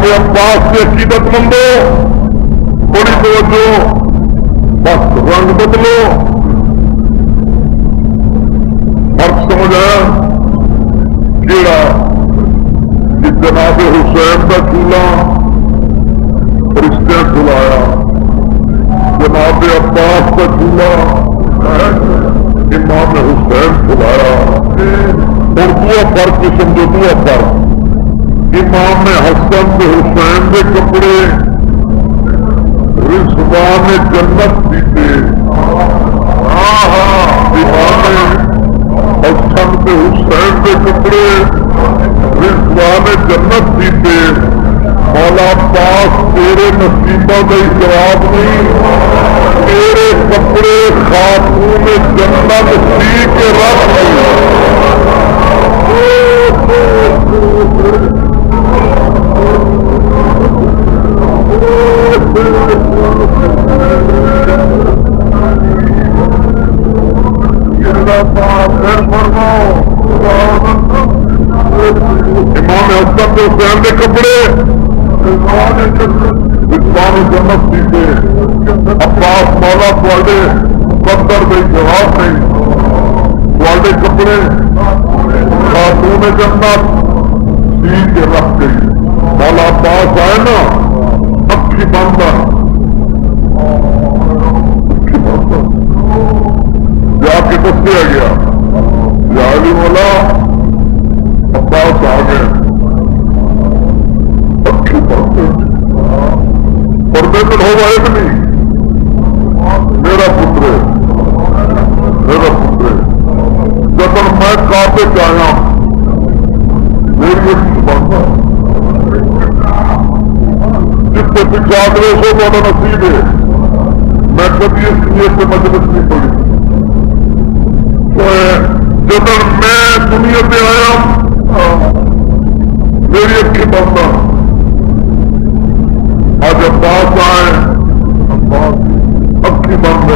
جناب عباس کے عقیدت مندو بڑی توجہ، بس رنگ بدلو، فرق سمجھ آیا کیڑا کہ جناب حسین کا چولہا رشتے کھلایا، جناب عباس کا چولہا امام حسین کھلایا۔ اور دعا فرق کی سمجھو، دعا فرق امام حسن کے حسین کے کپڑے رضوان جنت پیتے، امام حسن کے حسین کے کپڑے رضوان جنت پیتے۔ مولا پاس تیرے نصیبہ کا جواب نہیں، تیرے کپڑے خاتون جنت سی کے رب امام حسن کے حسین کے کپڑے رضوان جنت پیتے۔ عباس مولا تھوڑے قدر کا جواب نہیں، تھوڑے کپڑے خاتون جنت سی کے رکھ گئی۔ مولا عباس آئے نا اکھی بندہ جا کے دسیا گیا یا علی مولا عباس آ گئے، اکھی بندے پردے میں ہو گئے کہ نہیں، میرا پتر جب میں کافی آیا میری بندہ جس سے پچھا دے سو بڑا نصیب ہے، میں کبھی اس نیت سے مجلس نہیں پڑی۔ جب میں دنیا پہ آیا میری اکھی بندہ، آج عباس آئے اکھی بند،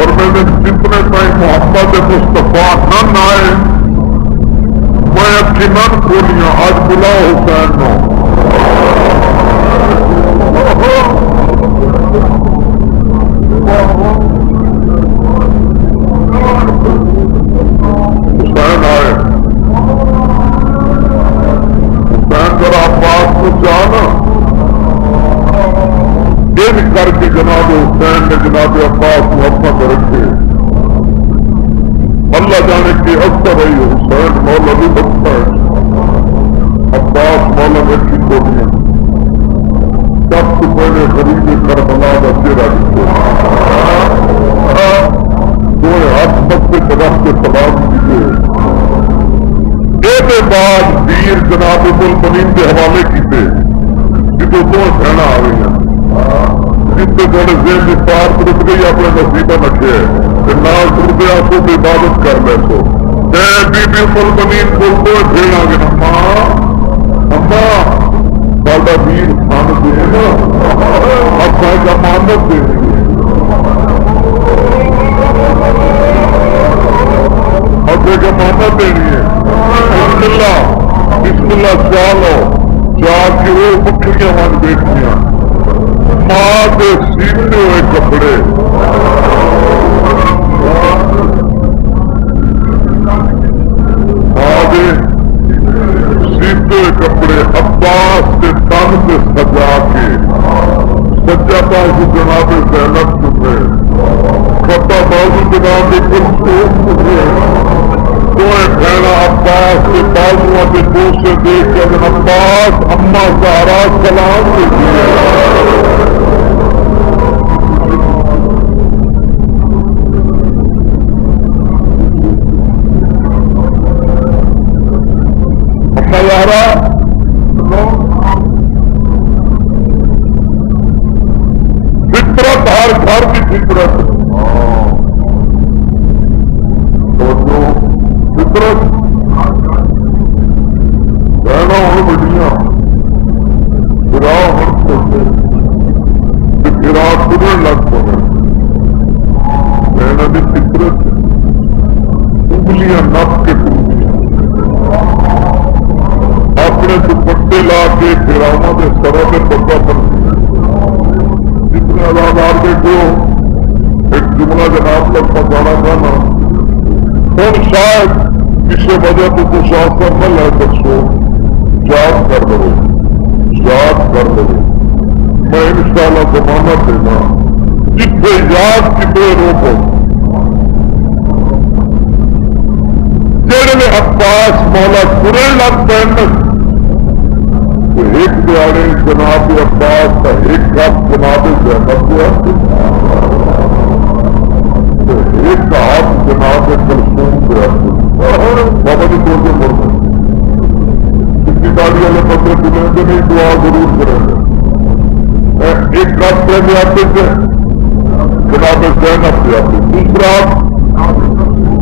اور میں نے جتنے تائیں محمد مصطفیٰ نن آئے میں اکھی نن کھولیاں، آج بلا حسین نو حسین آئے، حسین ذرا عباس کو جانا دن کر کے جناب حسین نے جناب عباس کو اپنا رکھے۔ اللہ جانے کی اکثر رہی حسین مولا بھی بچتا ہے، عباس مولا میں کی کوٹیاں سب سے پہلے غریب کربلا کا چہرہ دکھے، دو ہاتھ سب سے طرف سے سلام دیجیے۔ ایک بعد ویر جناب المنین کے حوالے کیتے جدو دو بہن آ رہی ہیں، جس سے تھوڑے ذہن کی پار رک گئی اپنے نصیبہ رکھے نال ٹرتے آسو کی عبادت کر لے سو بی بی المنین بولتے پھر آ گیا اما ساڈا ویر سان دے نا اپنا ایک امانت دے اب ایک امانت دینی ہے، بسم اللہ چالو جا کے وہ بکریاں ون بیٹھیاں ماں کے سیتے ہوئے کپڑے ماں کے سیتے ہوئے کپڑے عباس کے تن سے سجا کے سجا بازو جناب زینب چکے، کھبا بازو جناب کلثوم چکے، کہنا عباس کے بازو کے دوسرے دیکھ کے عباس اما زہرا سلام دیتی ہے۔ اما زہرا فطرت ہر گھر کی فطرت بہنا ہوں بڑیاں برا ہوں چھوٹے کے سروں میں پتا بنتی ہے. جتنے اداکار دیکھو ایک جملہ جناب تک پہنچانا چاہنا ہوں شاید کسی وجہ تو کچھ آسر نہ لے سکو یاد کر لو یاد کر لو. میں انشاءاللہ ضمانت دینا جتنے یاد کتنے روکو جڑے عباس مولا پورے لگ پہ ایک دیاڑے جناب عباس کا ایک ہاتھ جناب زینب دیا ایک ہاتھ جناب کلثوم دیا. بابا جی بول کے بول کتنی داڑھی والے بندے بولیں گے نہیں دعا ضرور کریں گے. ایک ہاتھ پہ آتے تھے جناب زینب دیا دوسرا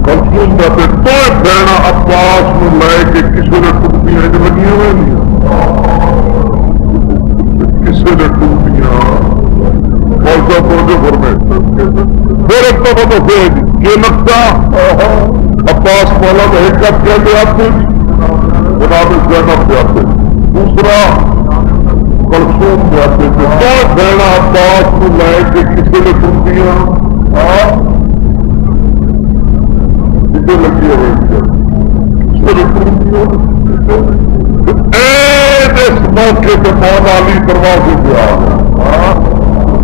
کلثوم جاتے تو بہنا عباس کو لے کے کسی نے ٹوٹیاں لگی ہوئے نہیں کسی نے ٹوٹیاں موجہ پوجے فرمے پھر ایک تو پتہ سے یہ لگتا عباس مولا کا ایک ہاتھ کہتے آتے جناب زینب جاتے دوسرا کلثوم جاتے تھے تو بہنا عباس کو لے کے کسی نے ٹوٹیاں لگی ہوئی اس موقع پہ مولا علی دروازے پہ آ گیا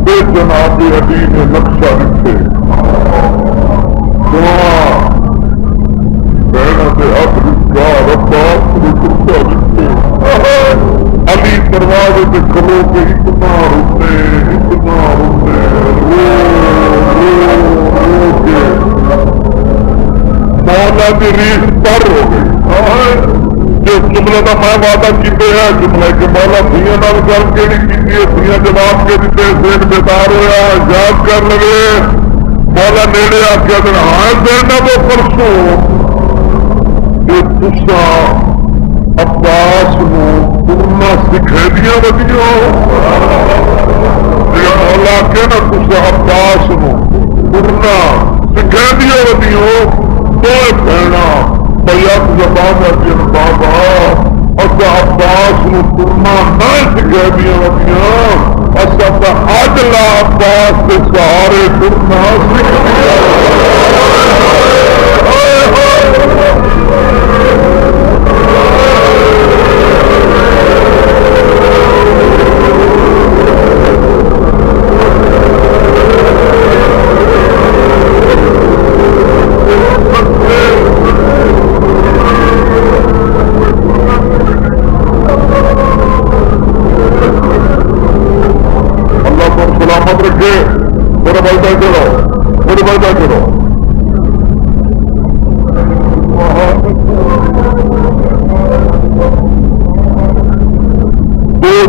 بے جناب علی نے نقشہ لکھے بہنا سے اب رکا رباس نے نقشہ لکھے علی دروازے پہ کھلو کے اتنا رونے رو کے مولا کی ریس پر ہو گئی. جو جملے کا میں وعدہ کیتے ہیں جملے کے مولا دیا نال گل کہڑی کی دیا جواب کے دیتے سین بیدار ہوا یاد کر لگے مولا نیڑے آ کے اگر ہاں دینا وہ پرسوں کہ تسا عباس نو ترنا سکھا دیا ودیو مولا کہ نا تسا عباس نو ترنا سکھا دیا ودیو بہنا بیت زبان جن بابا اصا عباس نو ترنا نہ سکھا دیا ودیاں اصا تو اج لا عباس کے سہارے ترنا سکھ دیا.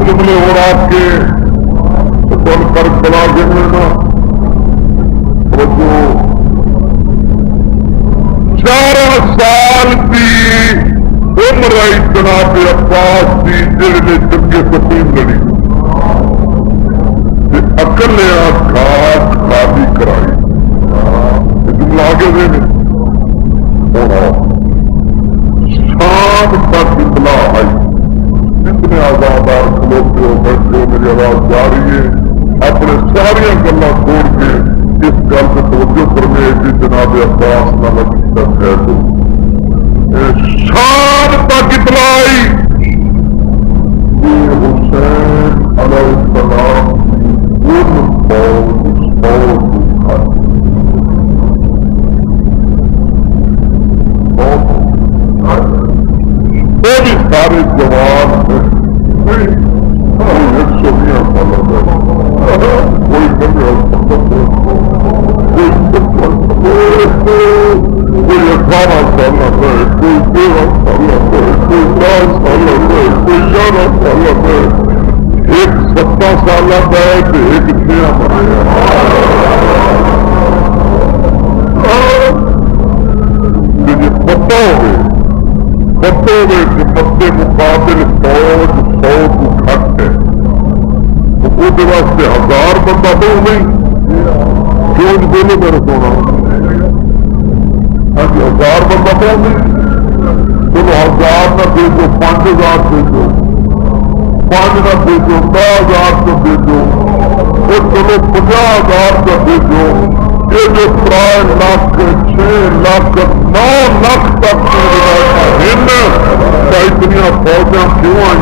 جملے اور آپ کے بن کر چلا دینا جو 4 سال کی عمر آئی جناب عباس کی جڑ نے چنگے سفید لڑی اکلے گھاٹ خالی کرائی جملہ آگے دے شام تک اطلاع آئی جتنے آزادار کھلوتے ہو بیٹھے ہو میری آواز جا رہی ہے اپنے سارے گلا چھوڑ کے اس گل سے توجہ کرنے کہ جناب عباس نہ حقیقت ہے تو شام تک اطلاع آئی حسین علیہ السلام وہ بھی سارے جوان ہیں 120 سال کوئی کوئی 18 سال ہے کوئی 13 سال ہے کوئی 10 سال ہے کوئی 11 سال ہے ایک 17 سال ہے ایک 6 پتہ ہوئے کہ مدے مقابل فوج 100 کو گھٹ ہے تو وہ واسطے 1000 بندہ تو نہیں کیوں بولو میرے سونا ہاں جی 1000 بندہ تو نہیں چلو 1000 نہ بھیجو 5000 بھیجو 5 نہ بھیجو، 10,000 تو بھیجو، وہ چلو 50,000 کا بھیجو، یہ جو 3 لاکھ 6 لاکھ 9 لاکھ تک اتنی فوجاں کیوں آئی؟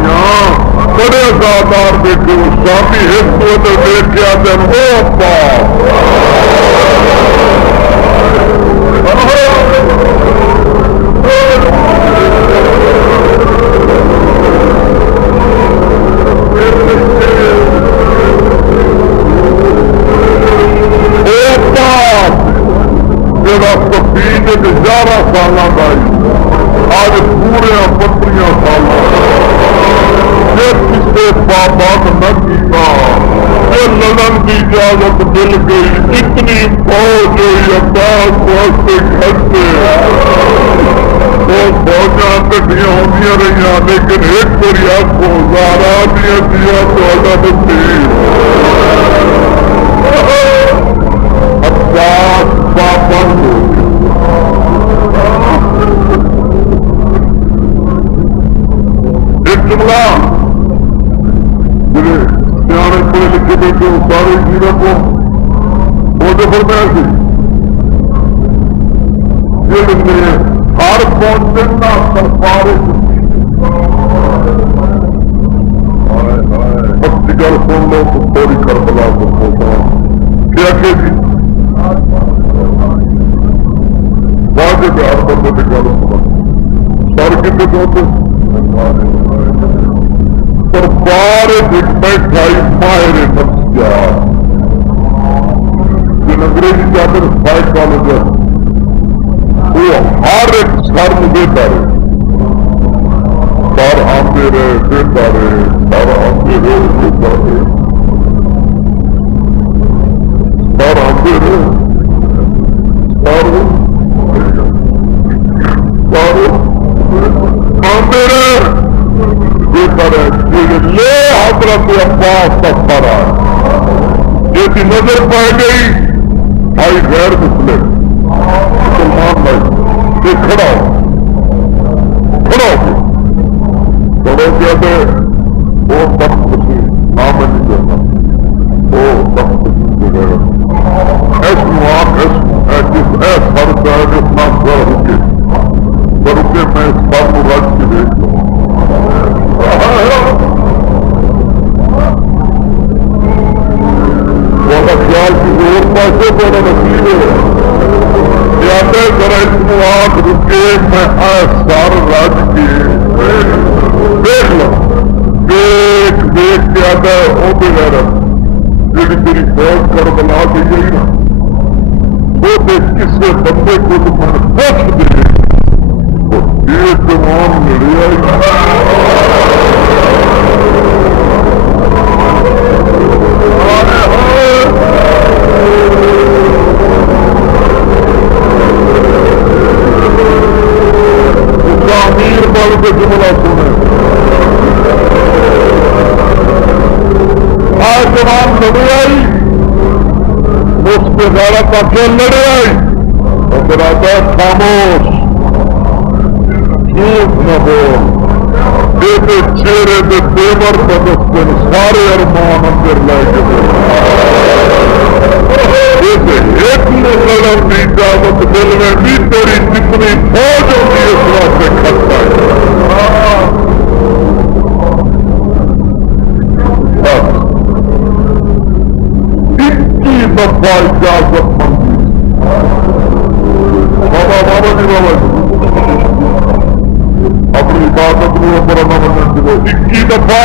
بڑے ازادار دیکھو، شامی ایک تو دیکھ کے آتے ہیں وہ پاپ سفید 11 سالوں کا آج پورے 32 سالوں یہ کسی پابند نہ کیتا، یہ لڑن کی اجازت مل گئی، اتنی فوج ہوئی عباس واسطے کھڑتے وہ فوجاں کٹیاں ہوندیاں رہی، لیکن ایک بڑی آنکھوں زارا دیا دیا تو اللہ عباس پابند ہو جملہ جڑے سیانے پڑھے لکھے بیٹھے سارے جیون کو وہ تو فرمایا سی جڑے ہر پہنچے نہ سرکار اپنی گل سن لو تو تھوڑی کربلا کو پہنچا کیا کہ جی واجب ہے ہر بندے کی گل سنا سر کتنے پہنچے سرکار بیٹھائی ماہر نفسیات جن انگریزی جاتے سائیکالوجسٹ وہ ہر ایک سر دیتا رہے، سر آتے رہے دیتا رہے، سر آتے رہے دیتا رہے، سر آتے رہے سر آتے رہے لے حضرت عباس کا سارا یہ نظر پائے گئی بھائی غیر مسلم مسلمان بھائی یہ کھڑا ہو کھڑو کہتے وہ سخت خوشی نام نہیں کرنا وہ سخت خوشی ایس نواق ایس فرد ہے جس نام گھر رکے میں اس بار کو رج کے دیکھ لوں خیال کی زور پاسے بڑا نصیب ہے یاد ہے ذرا اس نواق رکے میں سار رج کے دیکھ لو دیکھ کے آتا ہے وہ بغیر جی تیری فوج کر بنا دی گئی نا وہ دیکھ کسی بندے کو تو من پوچھ دے یہ تمام ملے امیر بال کے جملہ سنے آج جوان لڑے آئی اس پہ غیرت کا کھیل لڑے آئی اور براتا خاموش جھوٹ نہ بول دیتے چہرے پہ دیور بدستن سارے ارمان اندر لائے کے دیتے ایک مسلم کی اجازت دل میں بھی تیری جتنی فوج ہوگی اس واسطے کھڑتا ہے دفعہ اجازت مانگی بابا جی اپنی عبادت میں بڑا نہ بننے دو 21 دفعہ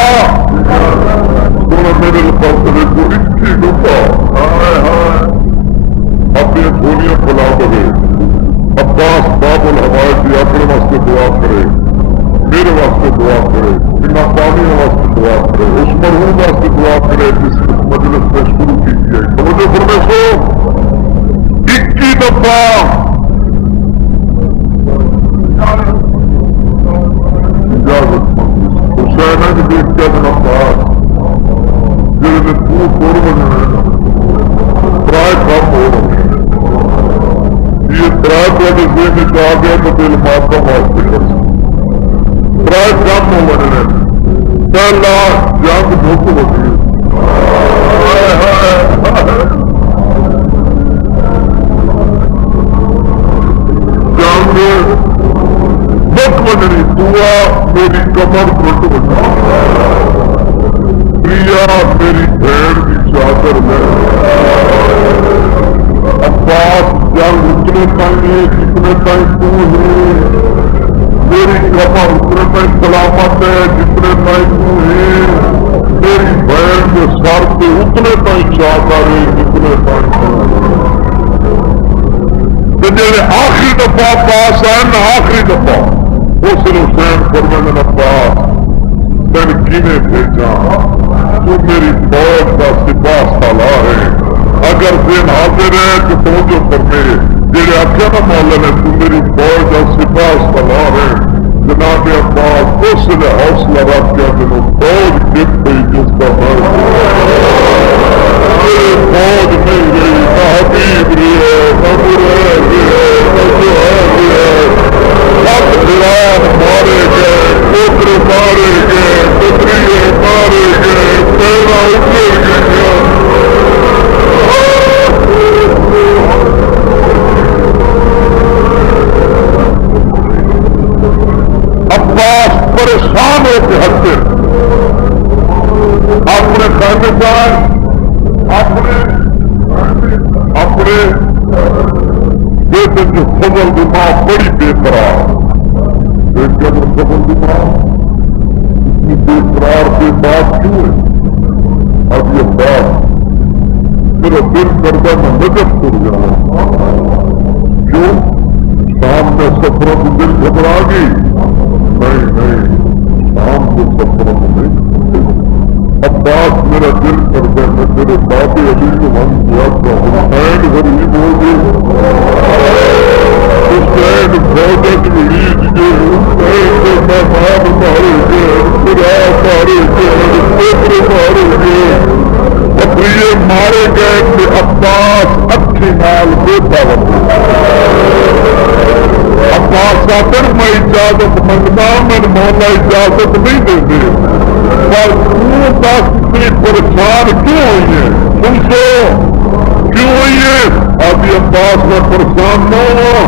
میرے لفاظے کو 21 دفعہ اپنی دھولیاں کھلا دے عباس باب الحوائج جی اپنے واسطے دعا کرے، میرے واسطے دعا کرے، ان پانی واسطے دعا کرے، اس مرحوم واسطے دعا کرے جس مجلس میں شروع کی ہے مجھے فرمے سو 21 دفعہ اجازت حسین نے دیکھ کے اپنا پاس جن میں پور بنے ترائے کام ہو رہے یہ ترائے والی ذہن میں کہا گیا تو دل ماتم واسطے کر سکتے ترائے کام ہو بنے پہلا جنگ دکھ ہوتی جنگ دکھ بجنی دعا میری کمر ٹوٹ بجا پریا میری بھیڑ کی چادر میں عباس جنگ اتنے تائیں جتنے تائیں تو ہے میری کمر اتنے تائیں سلامت ہے جتنے تائیں تو ہے میری بہن کے سر پہ اتنے تائیں چادر ہے جتنے تائیں تو جی آخری دفعہ پاس آئے نا آخری دفعہ اس نے حسین فرمائے عباس میں کینے بھیجا تو میری فوج کا سپاہ سالار ہے اگر دن حاضر ہے تو توجہ کرنے جیڑے آخیا نا مولا نے تو میری فوج کا سپاہ سالار ہے جناب عباس اس نے حوصلہ رکھ کے جنوں فوج گر گئی جس کا مرد فوج نہیں رہی نہ حبیب رہے نہ مراد رہے سب جوان مارے گئے پوتر مارے گئے پتریے مارے گئے پیڑا اجڑ گیا عباس پریشان ہو کے ہٹتے اپنے خیمے جان اپنے بیٹے جو فضل کی ماں بڑی بے قرار بیٹے میں فضل کی ماں اتنی بے قرار بے بات کیوں ہے اب یہ بات میرا دل کردہ میں نجف کر جاؤں کیوں سامنے سفروں کی دل گھبرا گئی نہیں شام کے سفروں میں نہیں عباس میرا دل کرتا ہے میں تیرے بابے علی کو من کیا حسین غریب ہو گئے حسین فوجت غریب گئے حسین کے مہمان مارے گئے خدا مارے گئے پوتر مارے گئے پتریے مارے گئے کہ عباس اچھی نال بیٹا بن عباس آخر میں اجازت منگتا میں مولا اجازت نہیں دے پر دس اتنی پریشان کیوں ہوئی ہے سن سو کیوں ہوئی ہے ابھی عباس میں پریشان نہ ہوا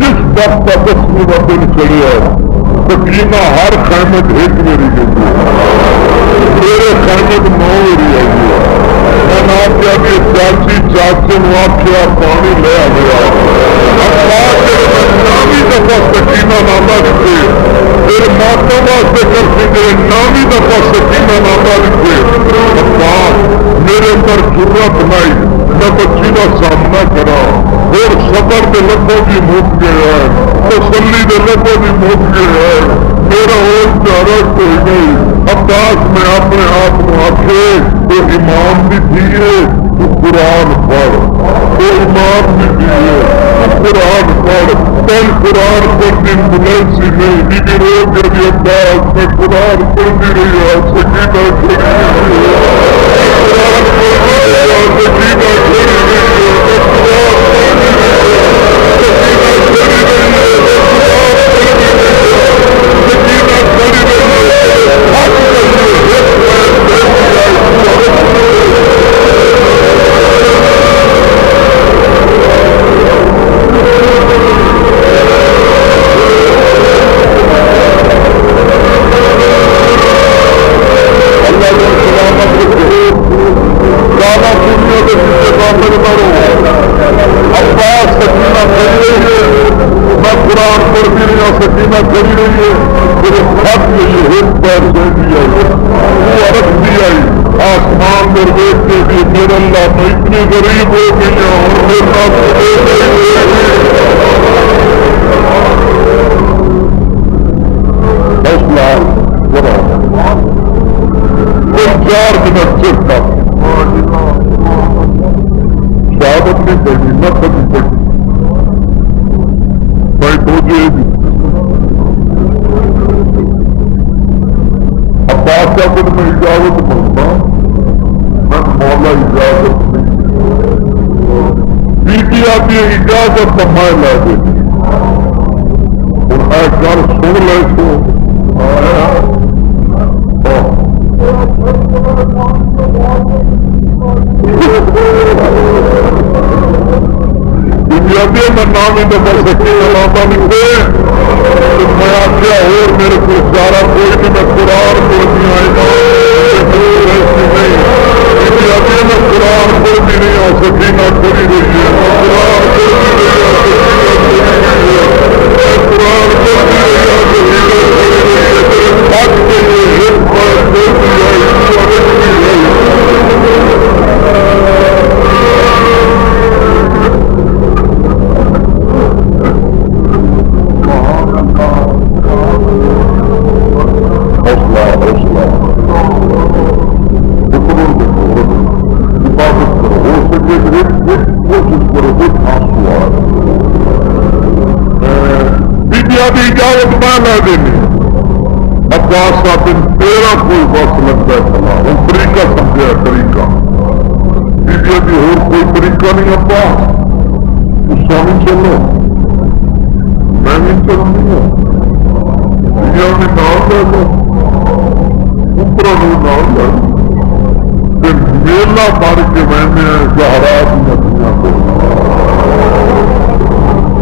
جس وقت کا 10ویں کا دن چڑھیا سکینہ ہر خیمے ایک میری گئی میرے خیمے 9 میری آئی میں نے آپ کیا کہ چاچی چاچے نے آخیا پانی لے آ گیا نامی دفعہ سکینہ نامہ لکھے پھر ماتوں واسطے کر سکے نامی دفعہ سکینہ نامہ لکھے میرے پر ضرورت نہیں میں بچی کا سامنا کرا اور صبر کے لبوں بھی مک گیا ہے تسلی کے لبوں بھی مک گیا ہے میرا اور چارہ کوئی نہیں عباس میں اپنے آپ کو آخے تو امام بھی دیے تو قرآن پڑھ تو امام بھی دیے تو قرآن پڑھ کل قرآن پڑھنے ملائسی نہیں بیبی رو کر عباس میں قرآن پڑھتی رہی ہے سکینہ کھڑی رہی ہے قرآن پڑھتی رہی ہے سکینہ کھڑی رہی ہے سکینہ کھڑی رہی ہے میرے خط میں یہ ایک بار دے دیا وہ عرق دیا آسمان میں دیکھ کے بھی میرے اللہ میں اتنی غریب ہو گئی اور میرا حوصلہ کوئی 4 منٹ صرف تھا شہادت نہیں پڑی نہ کبھی پڑی میں توجہ عباس صاحب میں اجازت مانگتا میں مولا اجازت نہیں بیٹی آتی ہے اجازت تو میں لا دیتی اور اے گھر سن لے سو دنیا دے میں نام ہی دفعہ سکی علاقہ لکھے تو میں آخیا اور میرے کو سارا کوئی نہیں میں قرآن کو نہیں آئے گا نہیں دنیا دے میں قرآن کو بھی نہیں آ سکی نہ کری رہی ہے قرآن کو بھی نہیں آ سکی نہ کری رہی ہے قرآن کو بھی نہیں آ سکی نہ کری رہی ہے حق کے لیے حق پر دے دیا اجازت میں نہ دینی عباس صاحب تیرا کوئی بس لگتا ہے فلاں وہ طریقہ سمجھا طریقہ بیبیا بھی اور کوئی طریقہ نہیں عباس اس میں چلو میں نہیں چلوں گا دنیا میں نام لے لو اوپر نام لے لو میلا مار کے میں نے زہرات ندیاں کو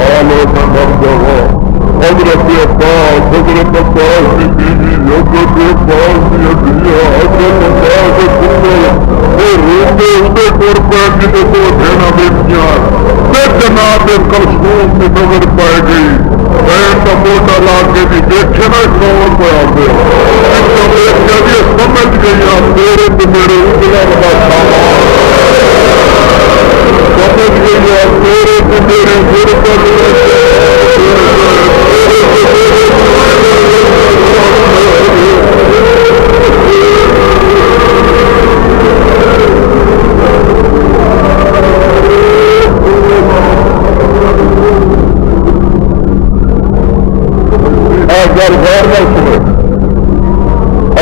آلو میں مر جاؤ حضرت عباس حضرت عباس کی بیوی حضرت عباس کی ہدیہ حضرت عباس کے پتر وہ روندے اندے ٹر پہ جنہیں کو دینا بیٹیاں جناب کلثوم کی نظر پائے گئی بہن کا موٹا لا کے بھی دیکھے نا شور پہ آتے سمجھ گئی آپ میرے تو میرے اجلا بڑا سامان سمجھ گئی آپ میرے تو میرے گھر پر اگر غور نہ سنے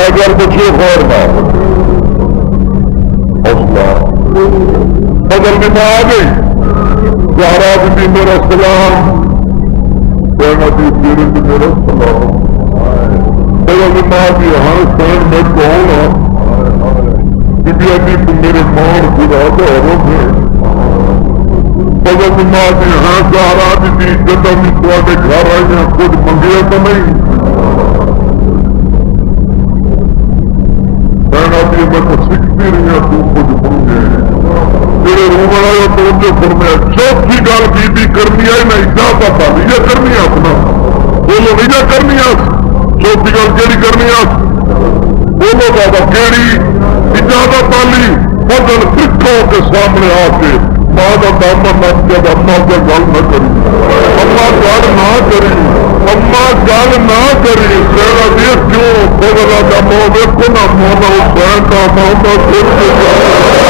اگر بچے غور نہ حوصلہ بدل میں آ گئی زہرا بھی میرا سلام کہنا بھی تیرے بھی میرا سلام بدل میں آ گئی ہاں سین میں کون ہوں بی ابھی تو میرے مان خدا دوروں میں بدل میں آ گئی ہاں زہرا بھی جدہ بھی تھوڑے گھر آئی ہیں خود منگیا تو نہیں میں تو سیکھتی رہی ہوں تو خود بن گئے میرے روم والا تو ان کے فرمایا چوتھی گل بی کرنی ہے نہ اجازت آ یہ کرنی ہے اپنا بولو نہیں کرنی ہے چوتھی گل کیڑی کرنی ہے بولو بابا کیڑی اجازت والی بدل سکھوں کے سامنے آ کے ماں کا دامن نہ جب اما سے گل نہ کری اما گل نہ کری اما گل نہ کری میرا دیکھ کیوں بولا کا منہ دیکھو نا مولا حسین کا محمد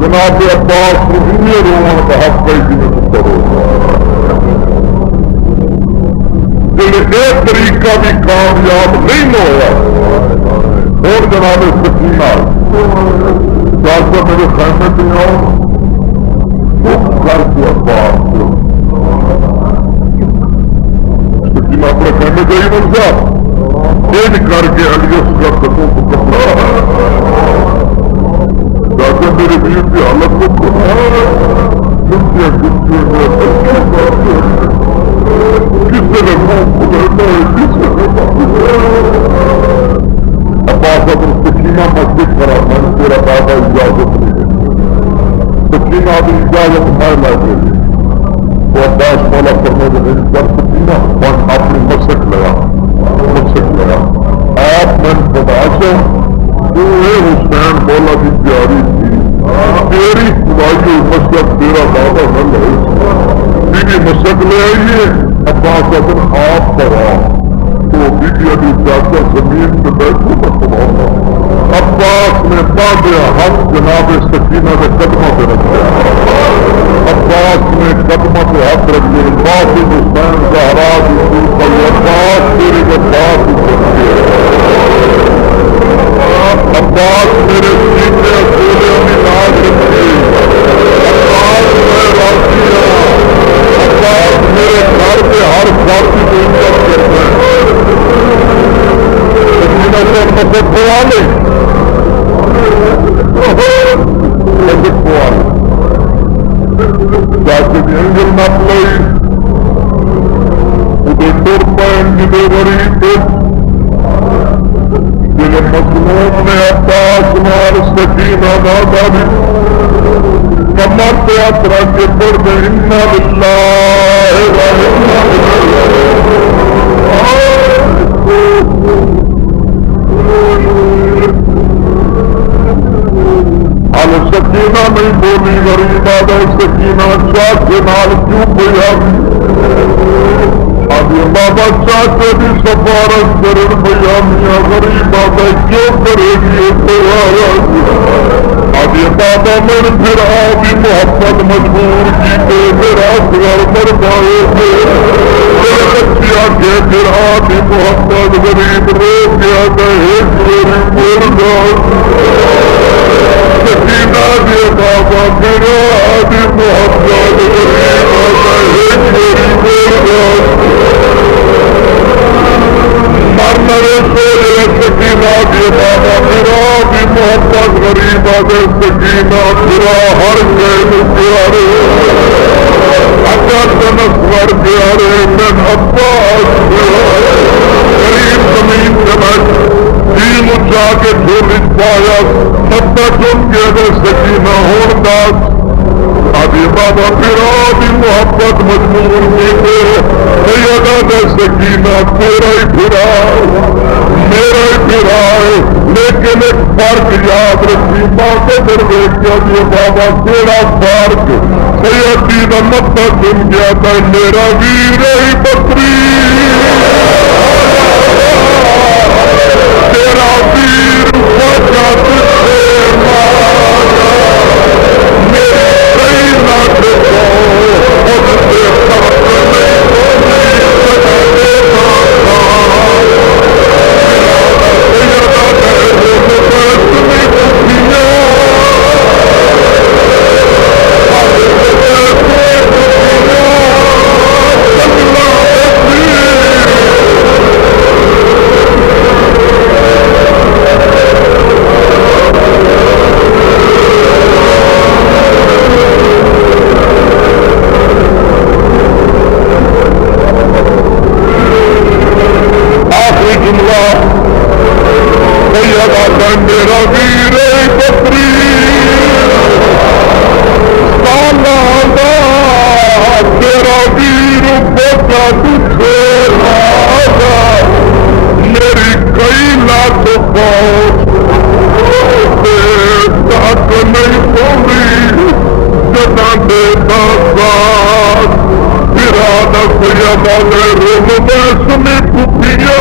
جناب عباس کو دنیا روحان کا حق کئی دن کرو لیکن ایک طریقہ بھی کامیاب نہیں ہوا اور جناب سکینہ جاتا میرے خیمے پہ آؤ گھر کے عباس کو سکینہ اپنے خیمے گئی من صاحب ایک کر کے الیس کا قدوں کو کپڑا جاتے میرے بیچ کی حالت کو کس نے عباس اگر سکینہ مسجد کرا میں نے تیرا بابا اجازت نہیں ہے سکینہ بھی اجازت میں لا دے تو عباس مولا کرنے کے لیے کر سکینہ اور اپنی مسجد لگا آپ میں خدا سے حسین مولا کی پیاری تھی تیری خدائی مسجد تیرا بابا نہ لے مسک لے آئیے عباس اپن آپ پڑا تو بیٹیا بھی چاچا زمین پہ بیٹھو بتواؤں عباس نے باندھا ہاتھ جناب سکینہ کے قدموں پہ رکھا عباس نے قدموں پہ ہاتھ رکھ دیا باپ حسین زہرا عباس تیرے کے باپ عباس میرے سینے اصولے میں ناز رکھے عباس میں راضی عباس میرے گھر پہ ہر ساتھی کو عزت کرتا ہے سکینہ سے مسجد پوا لے مسجد پوا لے جاتے انجل نہ پلائی ادھے ٹور پائن جدے غریب جنہیں مظلوم نے عباس مار سکینہ نادا بھی کمر پہ اترا کے پڑھ دے انا للہ و انا الیہ سکینہ نہیں بولی غریب آدھا سکینہ چاچے نال کیوں کوئی آدھی بابا چاچے بھی سفارت کرن بھیا میاں غریب آدھا کیوں کرے گی آدھی بابا من پھر آدھی محبت مجبور کی تے میرا گھر مربائے تھے بچیا کے پھر آدھی محبت غریب رو گیا گئے میری مرگا سکینہ دے بابا میرا آدھی محبت غریب آدھا میری مرگا مرمرے سوجے سکینہ دے بابا میرا آدھی محبت غریب آدھے سکینہ پھرا ہر قید پیارے اچھا نسور پیارے من عباس غریب زمین سے بیٹھ دین اچھا کے جھولت پایا مطا چن کے دے سکینہ ہون داس آدھی بابا پھر آدھی محبت مجبور کی دے سیدہ دے سکینہ تیرا ہی پھرا میرا ہی پھرا لیکن ایک فرق یاد رکھی باتیں در دیکھا دیے بابا تیرا فرق سیدی دا مطا چن گیا تھا میرا ویر ہی بکری تیرا ویر وجہ تجھے مارا میرے صحیح نہ دیکھو اس سے فرق نہیں ہوگی سجا دیتا تھا سیدہ دہرے مبیسنی کھتیاں میرا ویر بکری سالانہ تیرا ویر بچا تجھے راجا میری کئی لاکھ فوج تک نہیں پوری جنا دیتا ساتھ پھرانا سیدہ نے روم میں سنی پھپیاں